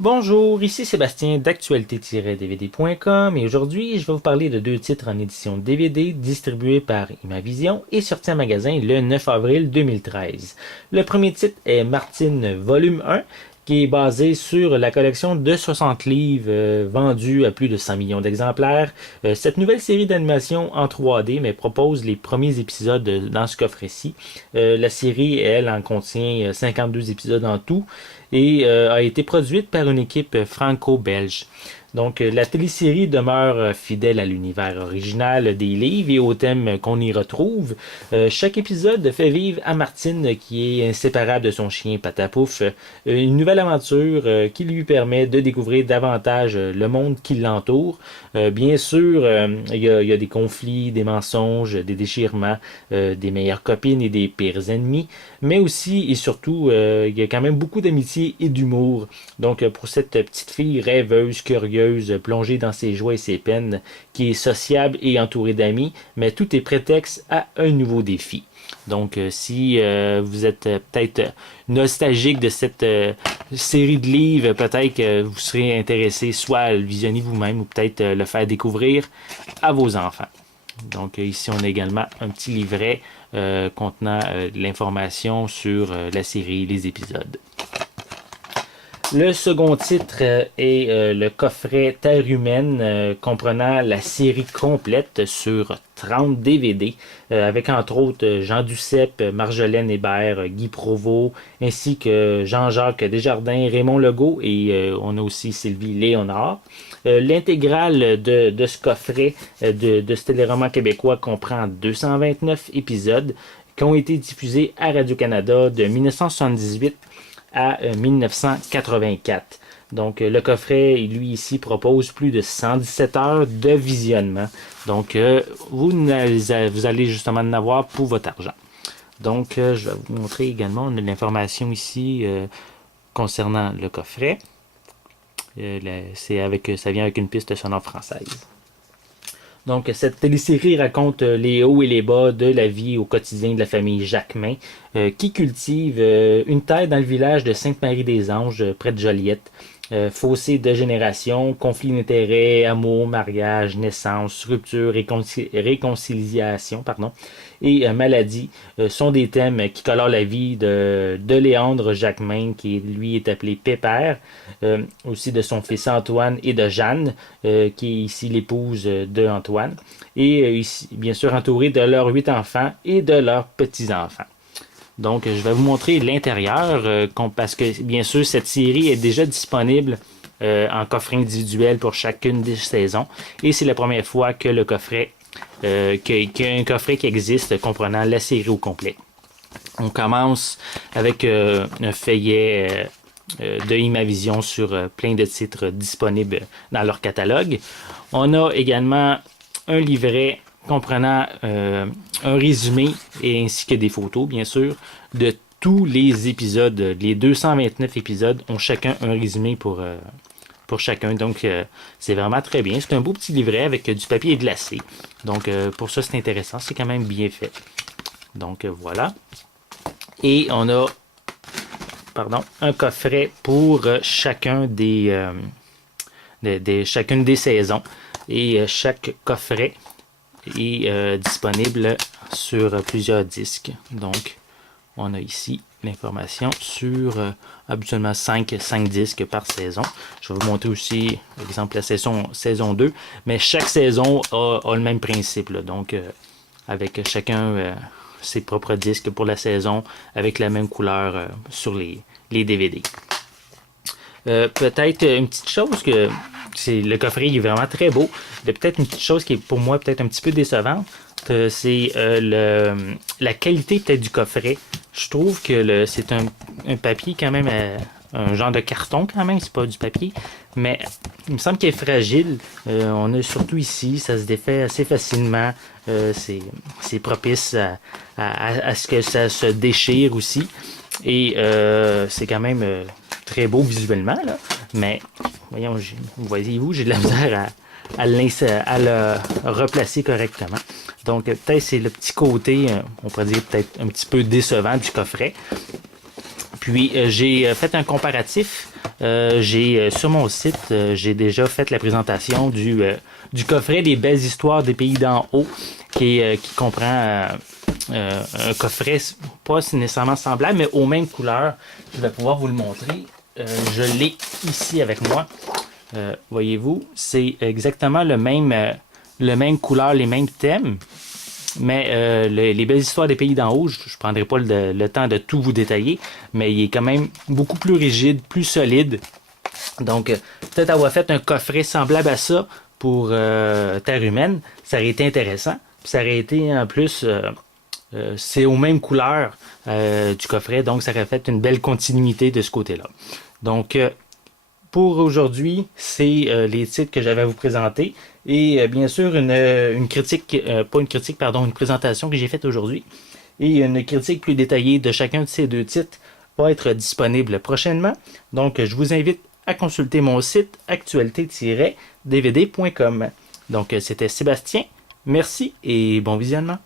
Bonjour, ici Sébastien d'actualité-dvd.com et aujourd'hui je vais vous parler de deux titres en édition DVD distribués par Imavision et sortis en magasin le 9 avril 2013. Le premier titre est Martine Volume 1 qui est basé sur la collection de 60 livres vendus à plus de 100 millions d'exemplaires. Cette nouvelle série d'animation en 3D mais propose les premiers épisodes dans ce coffret-ci. La série, elle, en contient 52 épisodes en tout et a été produite par une équipe franco-belge. Donc, la télésérie demeure fidèle à l'univers original des livres et aux thèmes qu'on y retrouve. Chaque épisode fait vivre à Martine, qui est inséparable de son chien Patapouf, une nouvelle aventure qui lui permet de découvrir davantage le monde qui l'entoure. Bien sûr, il y a des conflits, des mensonges, des déchirements, des meilleures copines et des pires ennemis, mais aussi et surtout, il y a quand même beaucoup d'amitié et d'humour. Donc, pour cette petite fille rêveuse, curieuse, plongée dans ses joies et ses peines, qui est sociable et entourée d'amis, mais tout est prétexte à un nouveau défi. Donc, si vous êtes peut-être nostalgique de cette série de livres, peut-être que vous serez intéressé soit à le visionner vous-même ou peut-être le faire découvrir à vos enfants. Donc, ici, on a également un petit livret contenant de l'information sur la série, les épisodes. Le second titre est le coffret Terre humaine comprenant la série complète sur 30 DVD avec entre autres Jean Duceppe, Marjolaine Hébert, Guy Provost ainsi que Jean-Jacques Desjardins, Raymond Legault et on a aussi Sylvie Léonard. L'intégrale de ce coffret de ce téléroman québécois comprend 229 épisodes qui ont été diffusés à Radio-Canada de 1978 à 1984. Donc, le coffret, lui, ici, propose plus de 117 heures de visionnement. Donc, vous allez justement en avoir pour votre argent. Donc, je vais vous montrer également, on a de l'information ici concernant le coffret. Ça vient avec une piste sonore française. Donc, cette télésérie raconte les hauts et les bas de la vie au quotidien de la famille Jacquemin, qui cultive une terre dans le village de Sainte-Marie-des-Anges, près de Joliette. Fossé de génération, conflit d'intérêts, amour, mariage, naissance, rupture, réconciliation, et maladie sont des thèmes qui colorent la vie de Léandre Jacquemin, qui lui est appelé Pépère, aussi de son fils Antoine et de Jeanne, qui est ici l'épouse de Antoine, et ici, bien sûr entouré de leurs 8 enfants et de leurs petits-enfants. Donc, je vais vous montrer l'intérieur, parce que, bien sûr, cette série est déjà disponible en coffret individuel pour chacune des saisons. Et c'est la première fois que le coffret, qu'il y a un coffret qui existe comprenant la série au complet. On commence avec un feuillet de Imavision sur plein de titres disponibles dans leur catalogue. On a également un livret comprenant un résumé et ainsi que des photos, bien sûr, de tous les épisodes. Les 229 épisodes ont chacun un résumé pour chacun. Donc, c'est vraiment très bien. C'est un beau petit livret avec du papier glacé. Donc, pour ça, c'est intéressant. C'est quand même bien fait. Donc, voilà. Et on a un coffret pour chacune des saisons. Et chaque coffret est disponible sur plusieurs disques. Donc, on a ici l'information sur habituellement 5 disques par saison. Je vais vous montrer aussi, par exemple, la saison 2. Mais chaque saison a le même principe. Là. Donc, avec chacun ses propres disques pour la saison, avec la même couleur sur les DVD. Peut-être une petite chose que le coffret il est vraiment très beau. Peut-être une petite chose qui est pour moi peut-être un petit peu décevante, c'est la qualité peut-être du coffret. Je trouve que c'est un papier quand même, un genre de carton quand même, c'est pas du papier, mais il me semble qu'il est fragile. On a surtout ici, ça se défait assez facilement. C'est propice à ce que ça se déchire aussi. Et c'est quand même très beau visuellement, là. Mais, voyons, voyez-vous, j'ai de la misère à le replacer correctement. Donc, peut-être c'est le petit côté, on pourrait dire peut-être un petit peu décevant du coffret. Puis j'ai fait un comparatif. J'ai sur mon site, j'ai déjà fait la présentation du coffret des belles histoires des pays d'en haut, qui comprend un coffret pas nécessairement semblable, mais aux mêmes couleurs. Je vais pouvoir vous le montrer. Je l'ai ici avec moi. Voyez-vous, c'est exactement le même couleur, les mêmes thèmes. Mais les belles histoires des pays d'en haut, je ne prendrai pas le temps de tout vous détailler, mais il est quand même beaucoup plus rigide, plus solide. Donc, peut-être avoir fait un coffret semblable à ça pour Terre humaine, ça aurait été intéressant. Puis ça aurait été en plus, c'est aux mêmes couleurs du coffret, donc ça aurait fait une belle continuité de ce côté-là. Donc, pour aujourd'hui, c'est les titres que j'avais à vous présenter. Et bien sûr, une critique, pas une critique, pardon, une présentation que j'ai faite aujourd'hui. Et une critique plus détaillée de chacun de ces deux titres va être disponible prochainement. Donc, je vous invite à consulter mon site actualité-dvd.com. Donc, c'était Sébastien. Merci et bon visionnement.